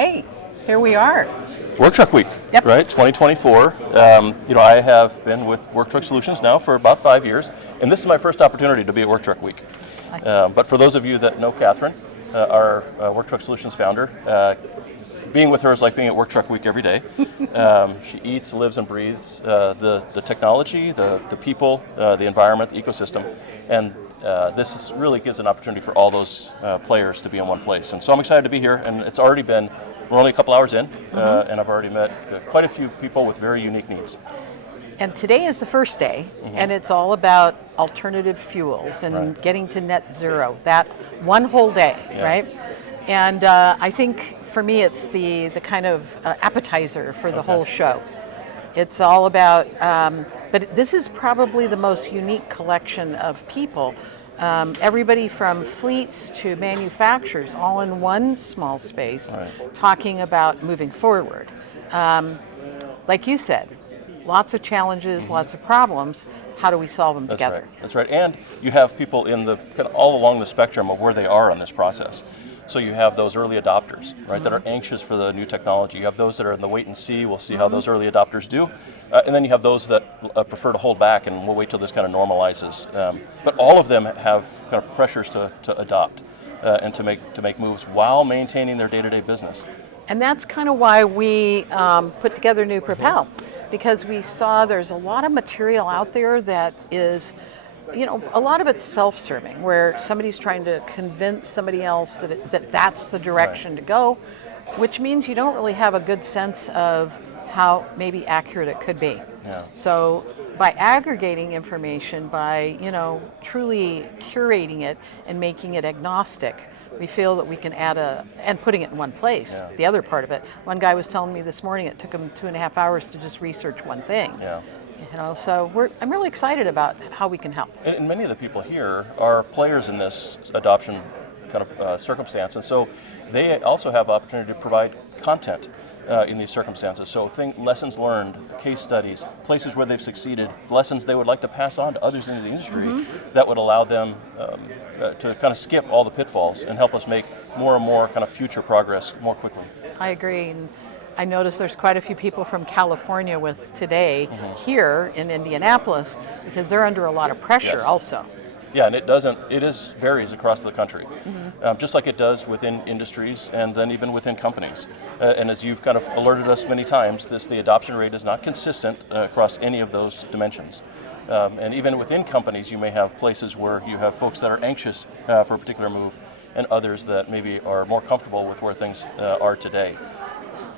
Hey, here we are. Work Truck Week, Yep. right? 2024. I have been with Work Truck Solutions now for about 5 years, and this is my first opportunity to be at Work Truck Week. But for those of you that know Kathryn, our Work Truck Solutions founder, being with her is like being at Work Truck Week every day. She eats, lives, and breathes the technology, the people, the environment, the ecosystem, and really gives an opportunity for all those players to be in one place. And so I'm excited to be here, and it's already been, we're only a couple hours in, and I've already met quite a few people with very unique needs. And today is the first day, and it's all about alternative fuels and getting to net zero, that one whole day, right? And I think for me it's the kind of appetizer for the whole show. It's all about, but this is probably the most unique collection of people. Everybody from fleets to manufacturers, all in one small space, talking about moving forward. Like you said, lots of challenges, lots of problems. How do we solve them together? That's right. And you have people in the kind of all along the spectrum of where they are on this process. So you have those early adopters, right, that are anxious for the new technology. You have those that are in the wait and see. We'll see how those early adopters do. And then you have those that prefer to hold back, and we'll wait till this kind of normalizes. But all of them have kind of pressures to adopt and to make moves while maintaining their day-to-day business. And that's kind of why we put together New Propel, because we saw there's a lot of material out there that is, a lot of it's self-serving, where somebody's trying to convince somebody else that that's the direction to go, which means you don't really have a good sense of how maybe accurate it could be. Yeah. So by aggregating information, by truly curating it and making it agnostic, we feel that we can add and putting it in one place. Yeah. The other part of it. One guy was telling me this morning it took him 2.5 hours to just research one thing. Yeah. So I'm really excited about how we can help. And many of the people here are players in this adoption kind of circumstance, and so they also have opportunity to provide content in these circumstances. So lessons learned, case studies, places where they've succeeded, lessons they would like to pass on to others in the industry that would allow them to kind of skip all the pitfalls and help us make more and more kind of future progress more quickly. I agree. And I noticed there's quite a few people from California with today here in Indianapolis, because they're under a lot of pressure also. Yeah, and it varies across the country, just like it does within industries and then even within companies. And as you've kind of alerted us many times, the adoption rate is not consistent across any of those dimensions. And even within companies, you may have places where you have folks that are anxious for a particular move and others that maybe are more comfortable with where things are today.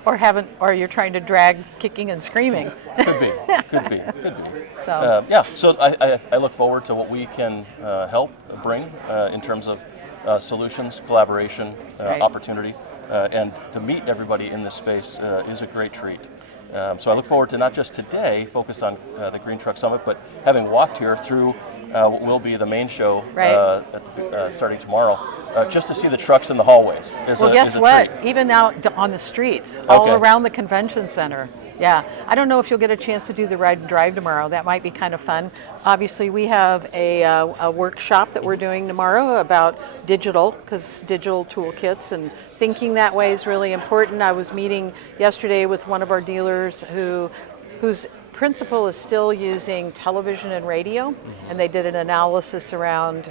Or you're trying to drag kicking and screaming. Could be. So, So I look forward to what we can help bring in terms of solutions, collaboration, opportunity, and to meet everybody in this space is a great treat. So I look forward to not just today, focused on the Green Truck Summit, but having walked here through what will be the main show starting tomorrow, just to see the trucks in the hallways is guess a what? treat. Even out on the streets, all around the convention center. Yeah, I don't know if you'll get a chance to do the ride and drive tomorrow. That might be kind of fun. Obviously, we have a workshop that we're doing tomorrow about digital, because digital toolkits and thinking that way is really important. I was meeting yesterday with one of our dealers whose principal is still using television and radio, and they did an analysis around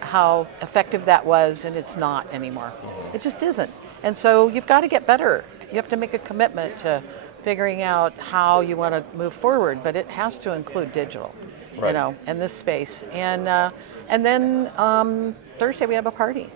how effective that was, and it's not anymore. It just isn't. And so you've got to get better. You have to make a commitment to figuring out how you want to move forward, but it has to include digital, in this space. And then Thursday we have a party.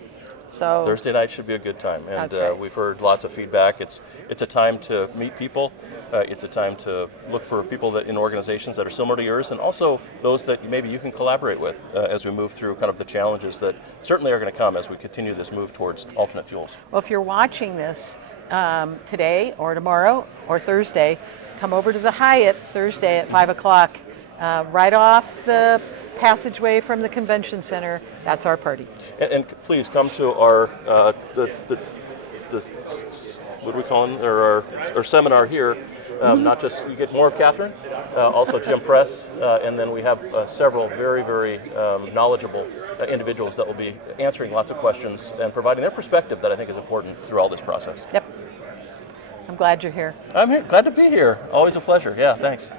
So Thursday night should be a good time, and That's right. We've heard lots of feedback. It's a time to meet people. It's a time to look for people that in organizations that are similar to yours, and also those that maybe you can collaborate with as we move through kind of the challenges that certainly are going to come as we continue this move towards alternate fuels. Well, if you're watching this today or tomorrow or Thursday, come over to the Hyatt Thursday at 5 o'clock, right off the passageway from the convention center. That's our party. And please come to our the what do we call them? Or our seminar here. Not just you get more of Kathryn, also Jim Press, and then we have several very, very knowledgeable individuals that will be answering lots of questions and providing their perspective that I think is important through all this process. Yep. I'm glad you're here. I'm here, glad to be here. Always a pleasure. Yeah, thanks.